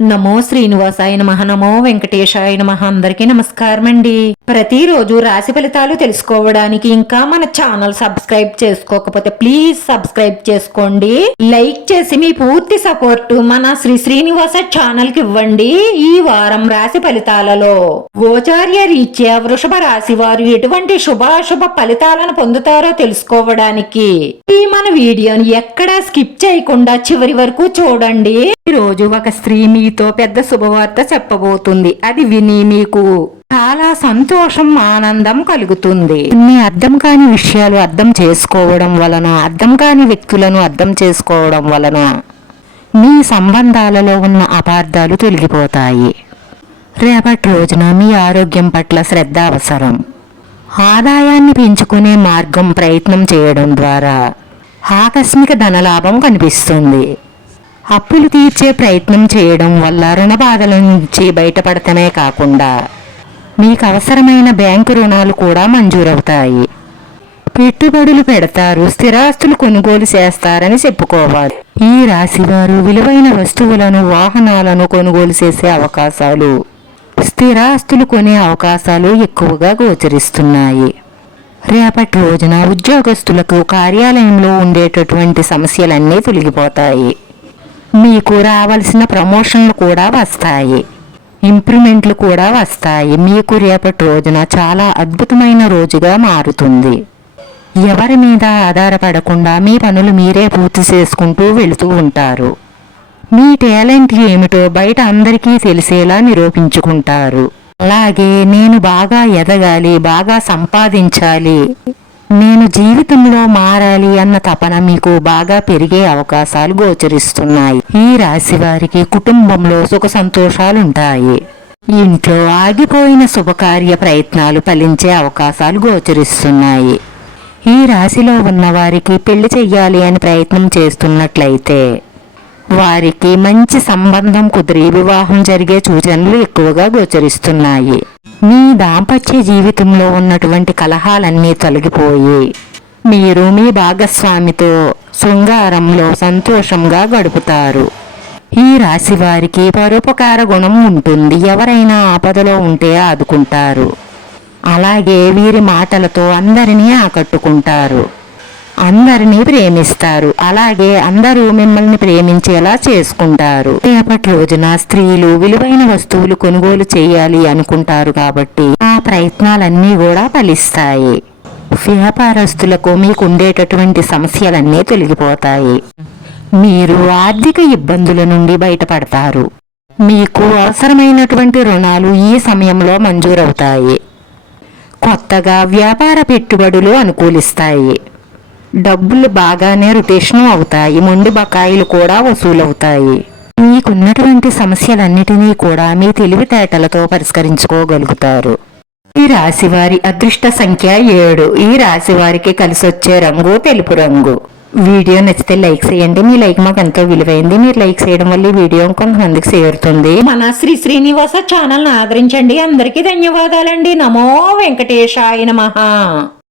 నమో శ్రీనివాసాయ నమః. నమో వెంకటేశాయ నమః. అందరికీ నమస్కారం అండి. ప్రతిరోజు రాశి ఫలితాలు తెలుసుకోవడానికి ఇంకా మన ఛానల్ సబ్స్క్రైబ్ చేసుకోకపోతే ప్లీజ్ సబ్స్క్రైబ్ చేసుకోండి. లైక్ చేసి మీ పూర్తి సపోర్ట్ మన శ్రీనివాస ఛానల్ కి ఇవ్వండి. ఈ వారం రాశి ఫలితాలలో గోచార్య రీత్యా వృషభ రాశి వారు ఎటువంటి శుభాశుభ ఫలితాలను పొందుతారో తెలుసుకోవడానికి ఈ మన వీడియోని ఎక్కడా స్కిప్ చేయకుండా చివరి వరకు చూడండి. ఈ రోజు ఒక స్త్రీ మీతో పెద్ద శుభవార్త చెప్పబోతుంది. అది విని మీకు చాలా సంతోషం, ఆనందం కలుగుతుంది. కొన్ని అర్థం కాని విషయాలు అర్థం చేసుకోవడం వలన, అర్థం కాని వ్యక్తులను అర్థం చేసుకోవడం వలన మీ సంబంధాలలో ఉన్న అపార్థాలు తొలగిపోతాయి. రేపటి రోజున మీ ఆరోగ్యం పట్ల శ్రద్ధ అవసరం. ఆదాయాన్ని పెంచుకునే మార్గం ప్రయత్నం చేయడం ద్వారా ఆకస్మిక ధనలాభం కనిపిస్తుంది. అప్పులు తీర్చే ప్రయత్నం చేయడం వల్ల రుణ బాధల నుంచి బయటపడటమే కాకుండా మీకు అవసరమైన బ్యాంకు రుణాలు కూడా మంజూరవుతాయి. పెట్టుబడులు పెడతారు, స్థిరాస్తులు కొనుగోలు చేస్తారని చెప్పుకోవాలి. ఈ రాశివారు విలువైన వస్తువులను, వాహనాలను కొనుగోలు చేసే అవకాశాలు, స్థిరాస్తులు కొనే అవకాశాలు ఎక్కువగా గోచరిస్తున్నాయి. రేపటి రోజున ఉద్యోగస్తులకు కార్యాలయంలో ఉండేటటువంటి సమస్యలన్నీ తొలగిపోతాయి. మీకు రావాల్సిన ప్రమోషన్లు కూడా వస్తాయి, ఇంప్రూవ్మెంట్లు కూడా వస్తాయి. మీకు రేపటి రోజున చాలా అద్భుతమైన రోజుగా మారుతుంది. ఎవరి మీద ఆధారపడకుండా మీ పనులు మీరే పూర్తి చేసుకుంటూ వెళుతూ ఉంటారు. మీ టాలెంట్ ఏమిటో బయట అందరికీ తెలిసేలా నిరూపించుకుంటారు. అలాగే నేను బాగా ఎదగాలి, బాగా సంపాదించాలి, నేను జీవితంలో మారాలి అన్న తపన మీకు బాగా పెరిగే అవకాశాలు గోచరిస్తున్నాయి. ఈ రాశి వారికి కుటుంబంలో సుఖ సంతోషాలుంటాయి. ఇంట్లో ఆగిపోయిన శుభకార్య ప్రయత్నాలు ఫలించే అవకాశాలు గోచరిస్తున్నాయి. ఈ రాశిలో ఉన్న వారికి పెళ్లి చెయ్యాలి అని ప్రయత్నం చేస్తున్నట్లయితే వారికి మంచి సంబంధం కుదిరి వివాహం జరిగే సూచనలు ఎక్కువగా గోచరిస్తున్నాయి. మీ దాంపత్య జీవితంలో ఉన్నటువంటి కలహాలన్నీ తొలగిపోయి మీరు మీ భాగస్వామితో శృంగారంలో సంతోషంగా గడుపుతారు. ఈ రాశి వారికి పరోపకార గుణం ఉంటుంది. ఎవరైనా ఆపదలో ఉంటే ఆదుకుంటారు. అలాగే వీరి మాటలతో అందరినీ ఆకట్టుకుంటారు, అందరినీ ప్రేమిస్తారు. అలాగే అందరూ మిమ్మల్ని ప్రేమించేలా చేసుకుంటారు. రేపటి రోజున స్త్రీలు విలువైన వస్తువులు కొనుగోలు చేయాలి అనుకుంటారు కాబట్టి ఆ ప్రయత్నాలన్నీ కూడా ఫలిస్తాయి. వ్యాపారస్తులకు మీకు ఉండేటటువంటి సమస్యలన్నీ తొలగిపోతాయి. మీరు ఆర్థిక ఇబ్బందుల నుండి బయటపడతారు. మీకు అవసరమైనటువంటి రుణాలు ఈ సమయంలో మంజూరవుతాయి. కొత్తగా వ్యాపార పెట్టుబడులు అనుకూలిస్తాయి. డబ్బులు బాగానే రొటేషన్ అవుతాయి. మొండి బకాయిలు కూడా వసూలవుతాయి. మీకున్నటువంటి సమస్యలన్నిటినీ కూడా మీ తెలివితేటలతో పరిష్కరించుకోగలుగుతారు. ఈ రాశి వారి అదృష్ట సంఖ్య 7. ఈ రాశి వారికి కలిసొచ్చే రంగు తెలుపు రంగు. వీడియో నచ్చితే లైక్ చేయండి. మీ లైక్ మాకు ఎంతో విలువైంది. మీరు లైక్ చేయడం వల్ల ఈ వీడియో కొంతమందికి చేరుతుంది. మన శ్రీనివాస ఛానల్ ఆదరించండి. అందరికీ ధన్యవాదాలండి. నమో వెంకటేశాయ నమః.